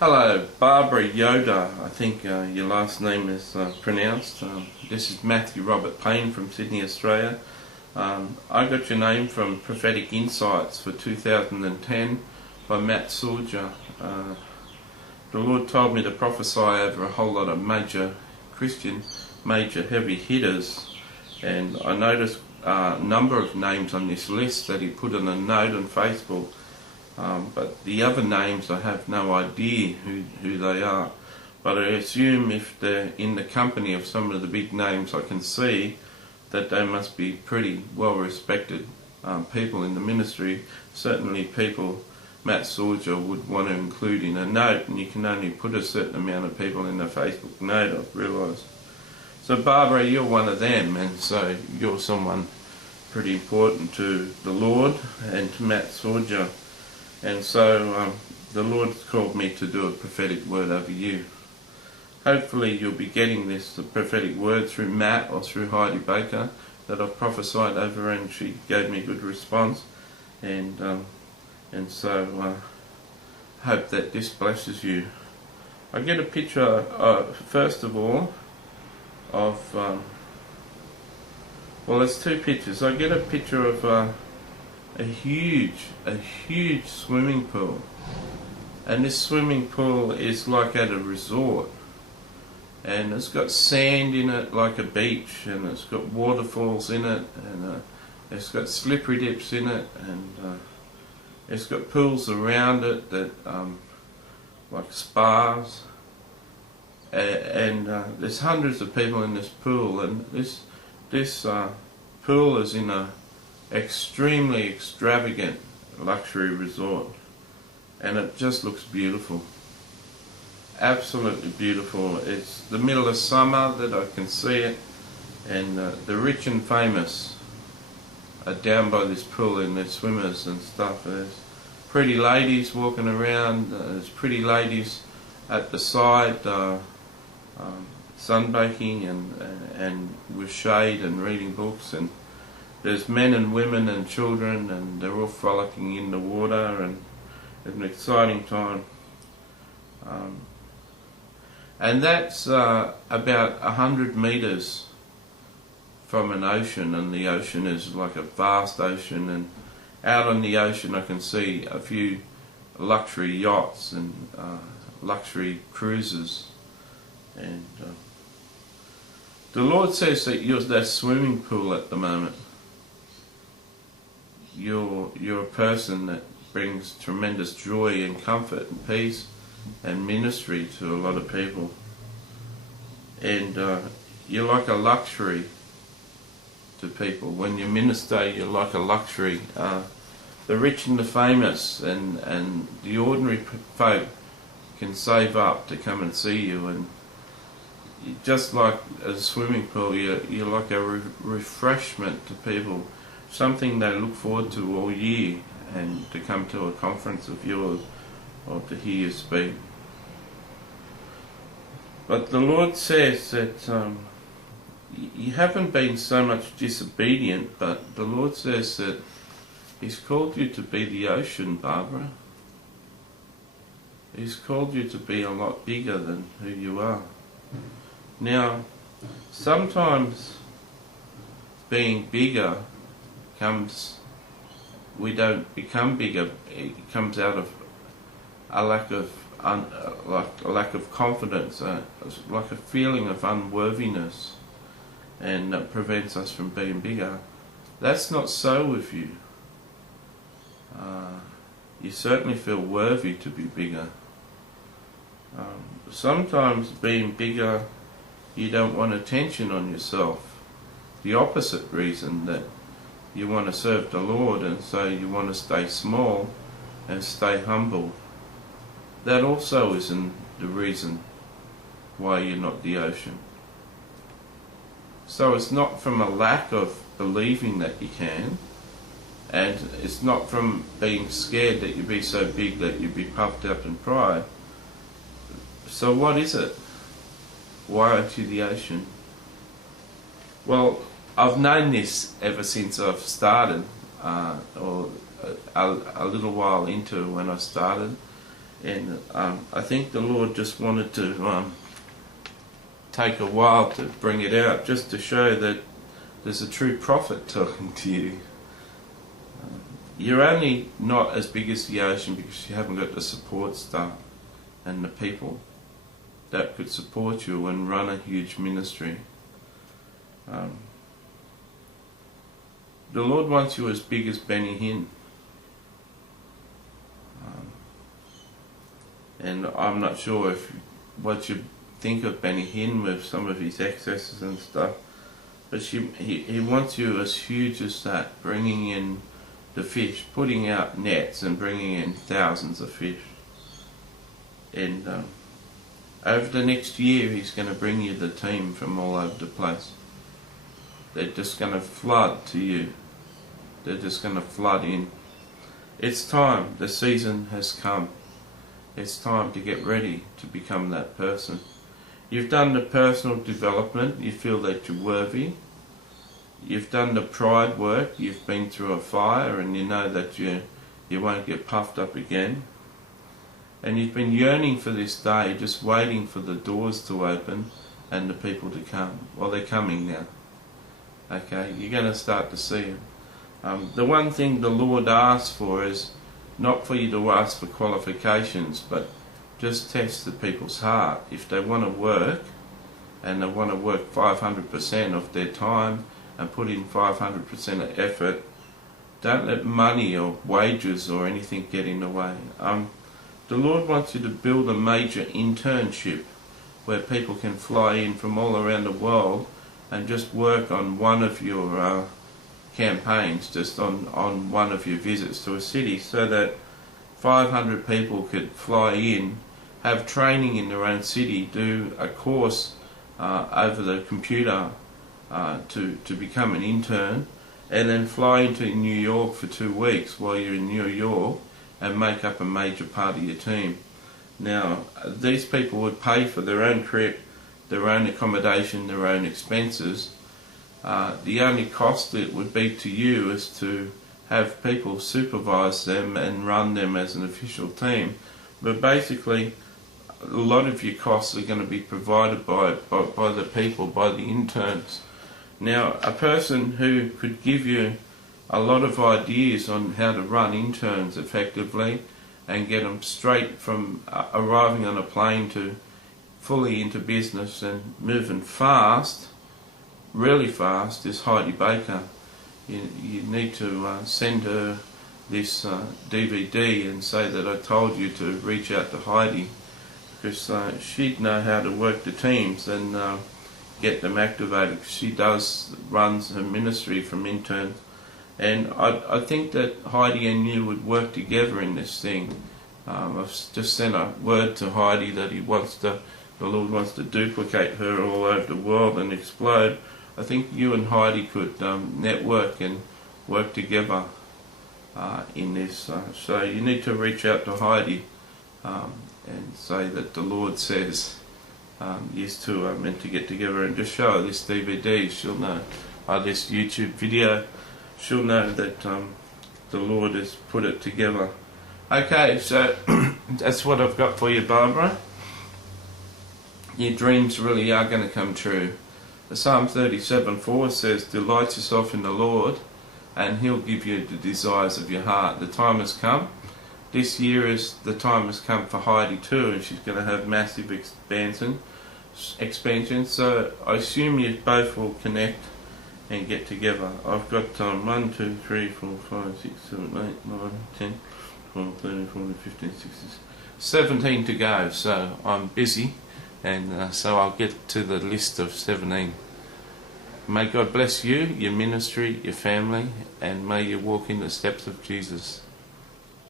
Hello, Barbara Yoder, I think your last name is pronounced. This is Matthew Robert Payne from Sydney, Australia. I got your name from Prophetic Insights for 2010 by Matt Sorger. The Lord told me to prophesy over a whole lot of major heavy hitters, and I noticed a number of names on this list that he put in a note on Facebook. But the other names, I have no idea who they are. But I assume if they're in the company of some of the big names I can see, that they must be pretty well respected people in the ministry. Certainly people Matt Sorger would want to include in a note, and you can only put a certain amount of people in a Facebook note, I've realised. So Barbara, you're one of them, and so you're someone pretty important to the Lord and to Matt Sorger. And so the Lord's called me to do a prophetic word over you. Hopefully you'll be getting this prophetic word through Matt or through Heidi Baker that I've prophesied over, and she gave me a good response. And so hope that this blesses you. I get a picture, first of all, of, well, there's two pictures. I get a picture of a huge swimming pool, and this swimming pool is like at a resort, and it's got sand in it like a beach, and it's got waterfalls in it, and it's got slippery dips in it, and it's got pools around it that like spas, and there's hundreds of people in this pool, and this pool is in a extremely extravagant luxury resort, and it just looks beautiful, absolutely beautiful. It's the middle of summer that I can see it, and the rich and famous are down by this pool in their swimmers and stuff. There's pretty ladies walking around, there's pretty ladies at the side sunbaking and with shade and reading books, and there's men and women and children, and they're all frolicking in the water, and it's an exciting time. And that's about 100 metres from an ocean, and the ocean is like a vast ocean, and out on the ocean I can see a few luxury yachts and luxury cruises. And the Lord says that you're that swimming pool at the moment. You're a person that brings tremendous joy and comfort and peace and ministry to a lot of people, and you're like a luxury to people. When you minister, you're like a luxury. The rich and the famous and the ordinary folk can save up to come and see you, and just like a swimming pool, you're like a refreshment to people, something they look forward to all year, and to come to a conference of yours or to hear you speak. But the Lord says that you haven't been so much disobedient, but the Lord says that He's called you to be the ocean, Barbara. He's called you to be a lot bigger than who you are. Now, sometimes being bigger we don't become bigger. It comes out of a lack of confidence, like a feeling of unworthiness, and that prevents us from being bigger. That's not so with you. You certainly feel worthy to be bigger. Sometimes being bigger, you don't want attention on yourself. The opposite reason, that you want to serve the Lord, and so you want to stay small and stay humble. That also isn't the reason why you're not the ocean. So it's not from a lack of believing that you can, and it's not from being scared that you be so big that you be puffed up in pride. So what is it? Why aren't you the ocean? Well, I've known this ever since I've started, or a little while into when I started, And I think the Lord just wanted to take a while to bring it out, just to show that there's a true prophet talking to you. You're only not as big as the ocean because you haven't got the support staff and the people that could support you and run a huge ministry. The Lord wants you as big as Benny Hinn. And I'm not sure what you think of Benny Hinn with some of his excesses and stuff, but he wants you as huge as that, bringing in the fish, putting out nets and bringing in thousands of fish. And over the next year he's going to bring you the team from all over the place. They're just going to flood to you. They're just going to flood in. It's time. The season has come. It's time to get ready to become that person. You've done the personal development. You feel that you're worthy. You've done the pride work. You've been through a fire and you know that you won't get puffed up again. And you've been yearning for this day, just waiting for the doors to open and the people to come. Well, they're coming now. Okay, you're going to start to see them. The one thing the Lord asks for is not for you to ask for qualifications, but just test the people's heart. If they want to work, and they want to work 500% of their time and put in 500% of effort, don't let money or wages or anything get in the way. The Lord wants you to build a major internship where people can fly in from all around the world and just work on one of your campaigns, just on one of your visits to a city, so that 500 people could fly in, have training in their own city, do a course over the computer to become an intern, and then fly into New York for 2 weeks while you're in New York and make up a major part of your team. Now, these people would pay for their own trip, their own accommodation, their own expenses. The only cost it would be to you is to have people supervise them and run them as an official team. But basically, a lot of your costs are going to be provided by the people, by the interns. Now, a person who could give you a lot of ideas on how to run interns effectively and get them straight from arriving on a plane to fully into business and moving fast, really fast, is Heidi Baker. You need to send her this DVD and say that I told you to reach out to Heidi, because she'd know how to work the teams and get them activated. She runs her ministry from interns, and I think that Heidi and you would work together in this thing. I've just sent a word to Heidi that the Lord wants to duplicate her all over the world and explode. I think you and Heidi could network and work together in this. So you need to reach out to Heidi and say that the Lord says yes to her and to get together and just show her this DVD. She'll know, this YouTube video. She'll know that the Lord has put it together. Okay, so that's what I've got for you, Barbara. Your dreams really are going to come true. Psalm 37:4 says, "Delight yourself in the Lord, and He'll give you the desires of your heart." The time has come. This year the time has come for Heidi too, and she's going to have massive expansion. So I assume you both will connect and get together. I've got 1, 2, 3, 4, 5, 6, 7, 8, 9, 10, 12, 13, 14, 15, 16, 17 to go. So I'm busy. And so I'll get to the list of 17. May God bless you, your ministry, your family, and may you walk in the steps of Jesus.